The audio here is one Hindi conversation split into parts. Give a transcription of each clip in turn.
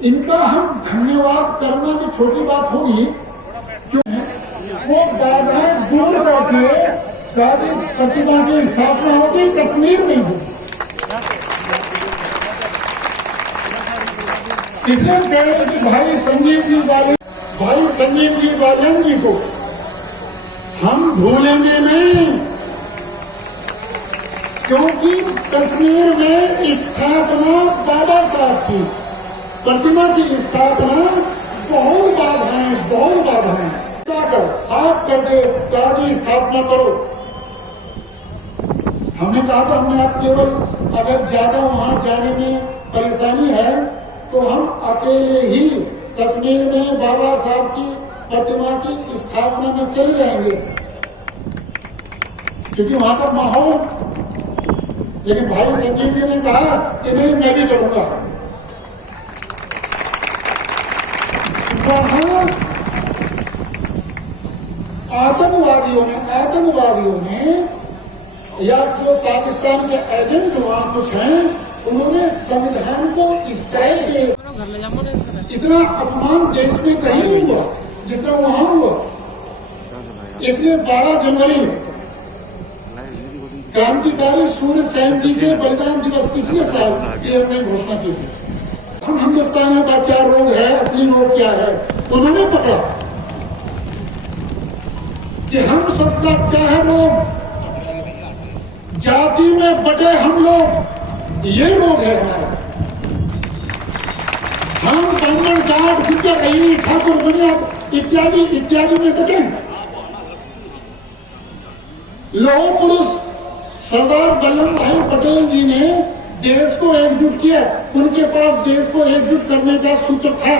इनका हम धन्यवाद करना भी छोटी बात होगी, क्यों वो बाधाएं दूर करके शादी प्रतिमा की स्थापना होगी कश्मीर में होगी। इसलिए कह रहे कि भाई संजीव जी बालन जी को हम भूलेंगे नहीं, क्योंकि कश्मीर में स्थापना बाबा साहब की प्रतिमा की स्थापना बहुत बाधाएं साफ करके की स्थापना करो। हमने कहा था हमने आप केवल अगर ज्यादा वहां जाने में परेशानी है तो हम अकेले ही कश्मीर में बाबा साहब की प्रतिमा की स्थापना में चले जाएंगे, क्योंकि वहां का माहौल। लेकिन भाई संजीव जी ने कहा कि नहीं, मैं भी चलूंगा। वहां आतंकवादियों ने या जो पाकिस्तान के एजेंट वहां कुछ हैं, उन्होंने संविधान को इस तरह से इतना अपमान देश में कहीं नहीं हुआ जितना वहां हुआ। इसलिए 12 जनवरी क्रांतिकारी सूर्य सेन जी के बलिदान दिवस पिछले साल की हमने घोषणा की थी। हम हिंदुस्तानियों का क्या रोग है, असली रोग क्या है, उन्होंने पकड़ा कि हम सबका क्या है रोग, जाति में बटे हम लोग, ये रोग है हमारा। हम ब्राह्मण जाट गुज्जर रही ठाकुर बुनियाद इत्यादि में बटे। लौह पुरुष सरदार वल्लभ भाई पटेल जी ने देश को एकजुट किया। उनके पास देश को एकजुट करने का सूत्र था।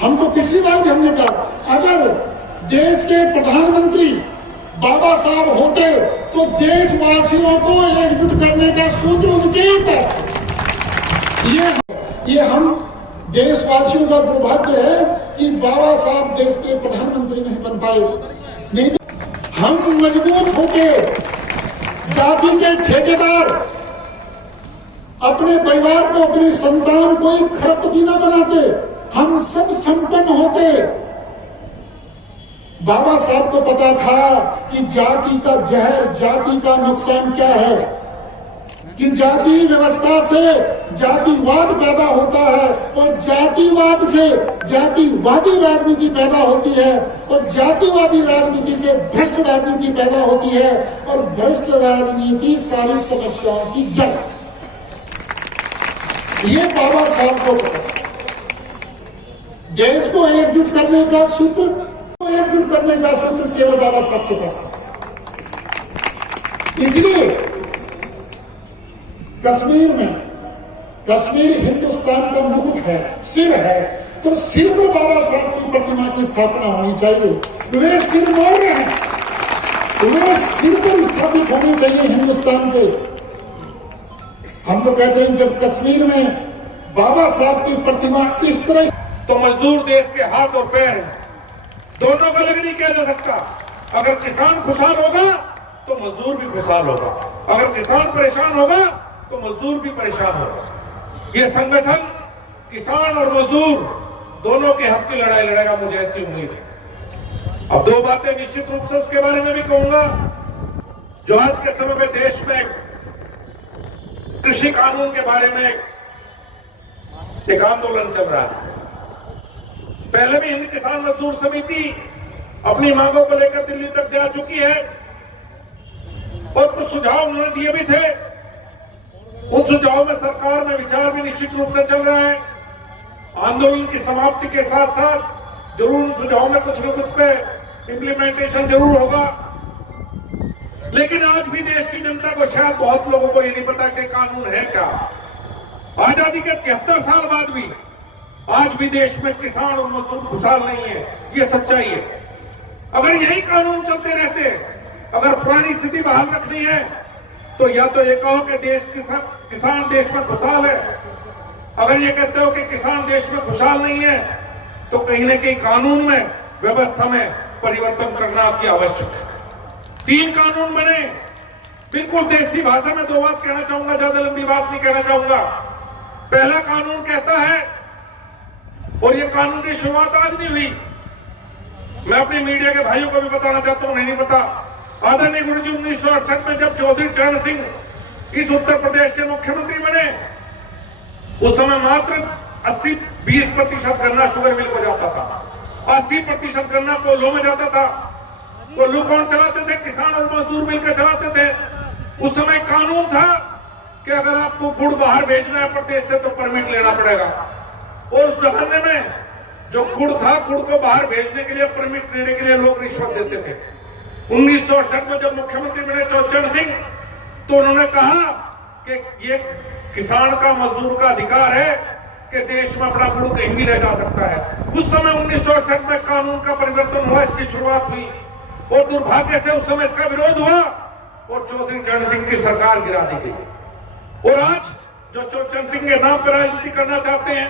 हम तो पिछली बार भी हमने कहा, अगर देश के प्रधानमंत्री बाबा साहब होते तो देशवासियों को एकजुट करने का सूत्र उनके ही पास। ये हम देशवासियों का दुर्भाग्य है कि बाबा साहब देश के प्रधानमंत्री नहीं बन पाए। नहीं, हम मजबूत होके जाति के ठेकेदार अपने परिवार को, अपनी संतान को एक खरपति न बनाते, हम सब संपन्न होते। बाबा साहब को पता था कि जाति का जहर, जाति का नुकसान क्या है, कि जाति व्यवस्था से जातिवाद पैदा होता है और जातिवाद से जातिवादी राजनीति पैदा होती है और जातिवादी राजनीति से भ्रष्ट राजनीति पैदा होती है और भ्रष्ट राजनीति सारी समस्याओं की जड़। ये बाबा साहब को देश को एकजुट करने का सूत्र केवल बाबा साहब के पास। इसलिए कश्मीर हिंदुस्तान का मुकुट है, सिर है, तो सिर पर बाबा साहब की प्रतिमा की स्थापना होनी चाहिए। वे सिर मोड़ रहे हैं, वे सिर पर स्थापित होनी चाहिए हिंदुस्तान के। हम तो कहते हैं जब कश्मीर में बाबा साहब की प्रतिमा इस तरह, तो मजदूर देश के हाथ और पैर हैं, दोनों को अलग नहीं किया जा सकता। अगर किसान खुशहाल होगा तो मजदूर भी खुशहाल होगा, अगर किसान परेशान होगा तो मजदूर भी परेशान होगा। ये संगठन किसान और मजदूर दोनों के हक की लड़ाई लड़ेगा, मुझे ऐसी उम्मीद है। अब दो बातें निश्चित रूप से उसके बारे में भी कहूंगा। जो आज के समय में देश में कृषि कानून के बारे में एक आंदोलन चल रहा है। पहले भी हिंद किसान मजदूर समिति अपनी मांगों को लेकर दिल्ली तक जा चुकी है और कुछ सुझाव उन्होंने दिए भी थे। उन सुझावों में सरकार में विचार भी निश्चित रूप से चल रहा है। आंदोलन की समाप्ति के साथ साथ जरूर उन सुझावों में कुछ न कुछ पे इम्प्लीमेंटेशन जरूर होगा। लेकिन आज भी देश की जनता को, शायद बहुत लोगों को ये नहीं पता कि कानून है क्या। आजादी के 73 साल बाद भी आज भी देश में किसान और मजदूर खुशहाल नहीं है, ये सच्चाई है। अगर यही कानून चलते रहते, अगर पुरानी स्थिति बहाल रखनी है, तो या तो ये कहो कि किसान देश में खुशहाल है। अगर ये कहते हो कि किसान देश में खुशहाल नहीं है, तो कहीं न कहीं कानून में, व्यवस्था में परिवर्तन करना अति आवश्यक है। 3 कानून बने। बिल्कुल देसी भाषा में 2 बात कहना चाहूंगा, ज्यादा लंबी बात नहीं कहना चाहूंगा। पहला कानून कहता है, और ये कानून की शुरुआत आज नहीं हुई, मैं अपने मीडिया के भाइयों को भी बताना चाहता हूं, नहीं पता। आदरणीय गुरु जी 1968 में जब चौधरी चरण सिंह इस उत्तर प्रदेश के मुख्यमंत्री बने, उस समय मात्र 80-20% गन्ना शुगर मिल को जाता था, 80% गन्ना कोल्हू में जाता था। कोल्हू कौन चलाते थे? किसान और मजदूर मिलकर चलाते थे। उस समय कानून था कि अगर आपको गुड़ बाहर भेजना है प्रदेश से तो परमिट लेना पड़ेगा, और उस जमाने में जो गुड़ था, गुड़ को बाहर भेजने के लिए, परमिट लेने के लिए लोग रिश्वत देते थे। 1968 में जब मुख्यमंत्री बने चरण सिंह, तो उन्होंने कहा कि ये किसान का, मजदूर का अधिकार है कि देश में अपना गुड़ कहीं भी ले जा सकता है। उस समय 1968 में कानून का परिवर्तन हुआ, इसकी शुरुआत हुई, और दुर्भाग्य से उस समय इसका विरोध हुआ और चौधरी चरण सिंह की सरकार गिरा दी गई। और आज जो चरण सिंह के नाम पर राजनीति करना चाहते हैं,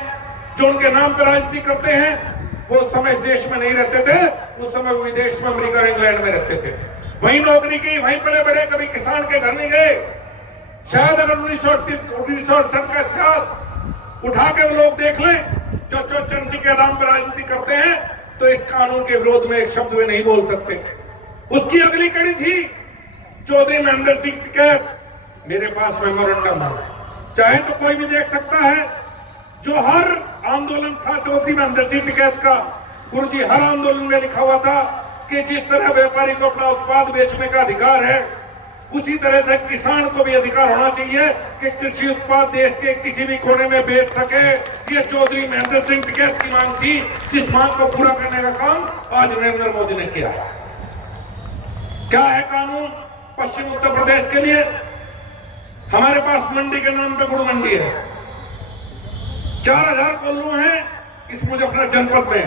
जो उनके नाम पर राजनीति करते हैं, वो उस समय इस देश में नहीं रहते थे, उस समय वो विदेश में, अमेरिका और इंग्लैंड में रहते थे, वहीं नौकरी की, वहीं पले बड़े, कभी किसान के घर नहीं गए। शायद अगर 1968 का इतिहास उठा के वो लोग देख लें, जो चरण सिंह के नाम पर राजनीति करते हैं, तो इस कानून के विरोध में एक शब्द वे नहीं बोल सकते। उसकी अगली कड़ी थी चौधरी महेंद्र सिंह टिकैत। मेरे पास मेमोरेंडम है, चाहे तो कोई भी देख सकता है, जो हर आंदोलन था चौधरी महेंद्र सिंह टिकैत का। गुरुजी हर आंदोलन में लिखा हुआ था कि जिस तरह व्यापारी को अपना उत्पाद बेचने का अधिकार है, उसी तरह से किसान को भी अधिकार होना चाहिए कि कृषि उत्पाद देश के किसी भी कोने में बेच सके। ये चौधरी महेंद्र सिंह टिकैत की मांग थी, जिस मांग को पूरा करने का काम आज नरेंद्र मोदी ने किया है। क्या है कानून पश्चिम उत्तर प्रदेश के लिए? हमारे पास मंडी के नाम पे गुड़ मंडी है, 4000 कोल्हू हैं इस मुजफ्फरनगर जनपद में,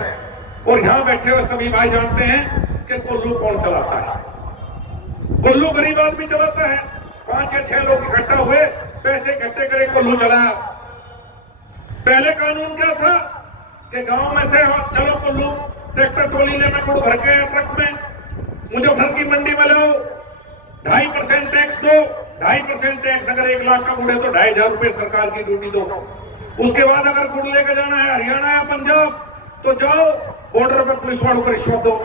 और यहां बैठे हुए सभी भाई जानते हैं कि कोल्हू कौन चलाता है। कोल्हू गरीब आदमी चलाता है, 5 या 6 लोग इकट्ठा हुए, पैसे इकट्ठे करे, कोल्हू चलाया। पहले कानून क्या था कि गांव में से चलो कोल्हू ट्रैक्टर ट्रॉली ले में गुड़ भर के ट्रक में मुजफ्फरनगर की मंडी में लाओ, 2.5% टैक्स दो। 2.5% टैक्स, अगर 1 लाख का गुड़ है तो 2,500 रुपए सरकार की ड्यूटी दो। उसके बाद अगर गुड़ लेकर जाना है हरियाणा या पंजाब, तो जाओ बॉर्डर पे पुलिस वालों को रिश्वत दो,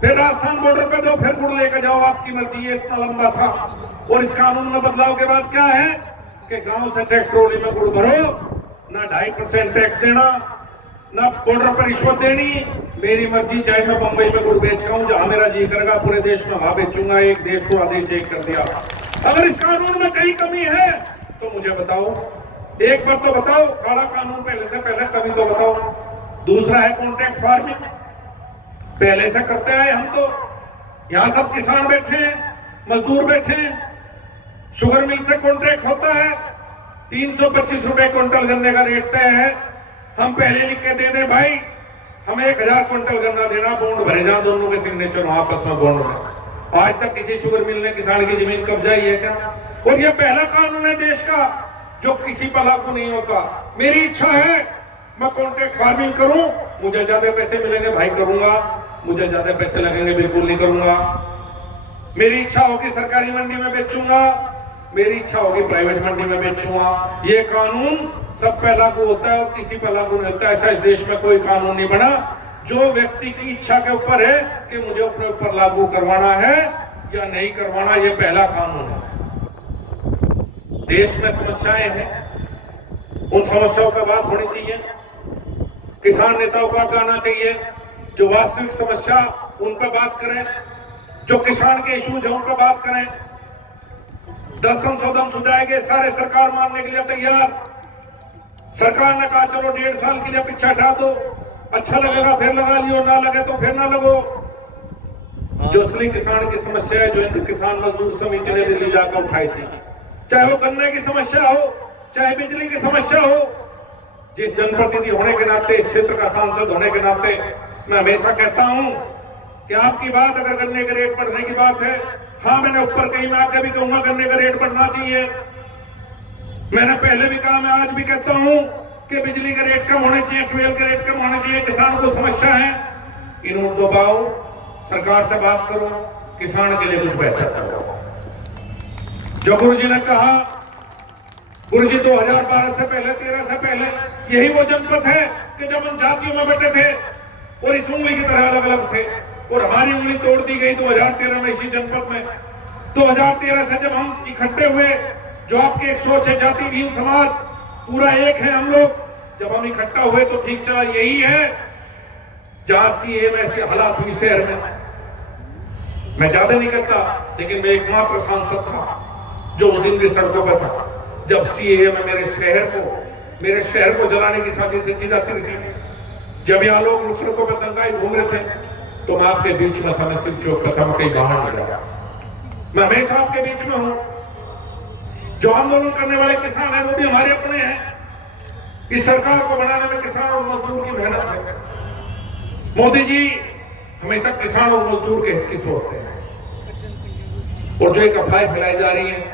फिर राजस्थान बॉर्डर पे दो, फिर गुड़ लेकर जाओ, आपकी मर्जी। ये इतना लंबा था। और इस कानून में बदलाव के बाद क्या है कि गांव से ट्रैक्टर ट्रॉली में गुड़ भरो, ना 2.5% टैक्स देना, ना बॉर्डर पर रिश्वत देनी, मेरी मर्जी, चाहे मैं बंबई में गुड़ बेच का हूं, जहां मेरा जी करेगा पूरे देश में वहां बेचूंगा। एक देश पूरा देश एक कर दिया। अगर इस कानून में कहीं कमी है तो मुझे बताओ, एक बार तो बताओ, काला कानून पहले से पहले कभी तो बताओ। दूसरा है कॉन्ट्रैक्ट फार्मिंग, पहले से करते आए हम तो, यहां सब किसान बैठे हैं, मजदूर बैठे हैं, शुगर मिल से कॉन्ट्रैक्ट होता है, 325 रुपए क्विंटल गन्ने का रेट तय है। हम पहले लिख के दे दें भाई, हमें 1000 क्विंटल गन्ना देना, बॉन्ड भरे जा, दोनों के सिग्नेचर आपस में बॉन्ड में। आज तक किसी शुगर मिल ने किसान की जमीन कब्जा ही है क्या? और यह पहला कानून है देश का जो किसी पर लागू नहीं होता। मेरी इच्छा है मैं कॉन्ट्रैक्ट फार्मिंग करूं, मुझे ज्यादा पैसे मिलेंगे भाई करूंगा, मुझे ज्यादा पैसे लगेंगे बिल्कुल नहीं करूंगा। मेरी इच्छा होगी सरकारी मंडी में बेचूंगा, मेरी इच्छा होगी प्राइवेट मंडी में बेचूंगा। ये कानून सब पे लागू होता है और किसी पे लागू नहीं होता। ऐसा इस देश में कोई कानून नहीं बना जो व्यक्ति की इच्छा के ऊपर है कि मुझे अपने ऊपर लागू करवाना है या नहीं करवाना। ये पहला कानून है। देश में समस्याएं हैं, उन समस्याओं पर बात होनी चाहिए, किसान नेताओं को आगे आना चाहिए, जो वास्तविक समस्या उन पर बात करें, जो किसान के इश्यूज है उन पर बात करें। 10 संशोधन सुझाएंगे, सारे सरकार मानने के लिए तैयार। सरकार ने कहा चलो 1.5 साल के लिए पीछे हटा दो, अच्छा लगेगा फिर लगा लियो, ना लगे तो फिर ना लगो। जो असली किसान की समस्या है, जो हिंद किसान मजदूर समिति ने दिल्ली जाकर उठाई थी, चाहे वो गन्ने की समस्या हो, चाहे बिजली की समस्या हो, जिस जनप्रतिनिधि होने के नाते, इस क्षेत्र का सांसद होने के नाते, मैं हमेशा कहता हूं कि आपकी बात अगर गन्ने के रेट बढ़ने की बात है, हाँ मैंने ऊपर कहीं, मैं आगे भी कहूंगा गन्ने का रेट बढ़ना चाहिए। मैंने पहले भी कहा, मैं आज भी कहता हूं कि बिजली के रेट कम होने चाहिए, ट्यूबवेल के रेट कम होने चाहिए। किसानों को समस्या है, इन मुद्दों पर आओ, सरकार से बात करो, किसान के लिए कुछ बेहतर करो। जो गुरु जी ने कहा गुरु जी 2012 से पहले 13 से पहले यही वो जनपद है कि जब हम जातियों में बटे थे और इस उंगली की तरह अलग अलग थे और हमारी उंगली तोड़ दी गई 2013 में इसी जनपद में। 2013 से जब हम इकट्ठे हुए, जो आपकी एक सोच है जाति विहीन समाज पूरा एक है हम लोग, जब हम इकट्ठा हुए तो ठीक चला। यही है जहां सीए में ऐसे हालात हुई शहर में। मैं ज्यादा नहीं कहता, लेकिन मैं एकमात्र सांसद था जो उस दिन की सड़कों पर था जब सीए में मेरे शहर को जलाने की साजिश की जाती थी। जब यहाँ लोग सड़कों पर दंगाई घूम रहे थे तो मैं आपके बीच में था, मैं सिर्फ चौक पर था, मैं कहीं बाहर नहीं गया। मैं हमेशा आपके बीच में हूं। जो आंदोलन करने वाले किसान हैं वो भी हमारे अपने हैं। इस सरकार को बनाने में किसान और मजदूर की मेहनत है। मोदी जी हमेशा किसान और मजदूर के हित की सोचते हैं। और जो एक अफवाह फैलाई जा रही है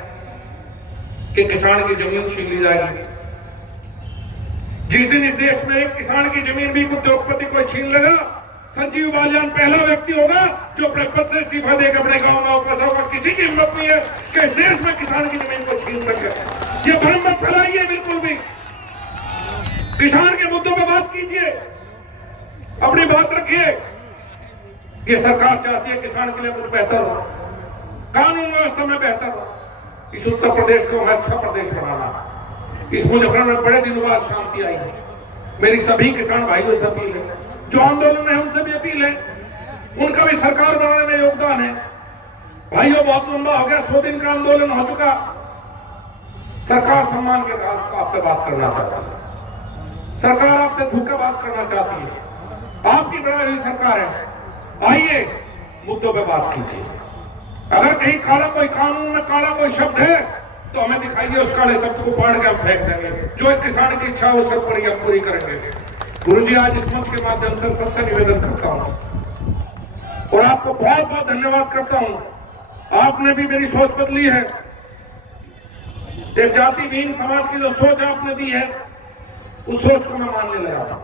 कि किसान की जमीन छीन ली जाएगी, जिस दिन इस देश में एक किसान की जमीन भी उद्योगपति को छीन लेगा, संजीव बालियान पहला व्यक्ति होगा जो अपने पद से इस्तीफा देकर अपने गांव में वापस होगा। किसी की हिम्मत नहीं है कि इस देश में किसान की जमीन को छीन सके। ये भ्रम मत फैलाइए बिल्कुल भी। किसान के मुद्दों पर बात कीजिए, अपनी बात रखिए। ये सरकार चाहती है किसान के लिए कुछ बेहतर हो, कानून व्यवस्था में बेहतर हो। इस उत्तर प्रदेश को हमें अच्छा प्रदेश बनाना। इस मुजफ्फरनगर में बड़े दिनों बाद शांति आई है। मेरी सभी किसान भाइयों से अपील है, जो आंदोलन में उनसे भी अपील है, उनका भी सरकार बनाने में योगदान है। भाइयों बहुत लंबा हो गया, 100 दिन का आंदोलन हो चुका। सरकार सम्मान के साथ आपसे बात करना चाहती है। सरकार आपसे झुककर बात करना चाहती है। आपकी तरह ही सरकार है। आइए मुद्दों पे बात कीजिए। अगर कहीं काला कोई कानून में काला कोई शब्द है तो हमें दिखाइए, उस काले शब्द को पाड़ के हम फेंक देंगे। जो एक किसान की इच्छा हो सब पर हम पूरी करेंगे। गुरु जी आज इस मंच के माध्यम से सबसे निवेदन करता हूं और आपको बहुत बहुत धन्यवाद करता हूं। आपने भी मेरी सोच बदली है। एक जाति विहीन समाज की जो सोच आपने दी है, उस सोच को मैं मानने लगा।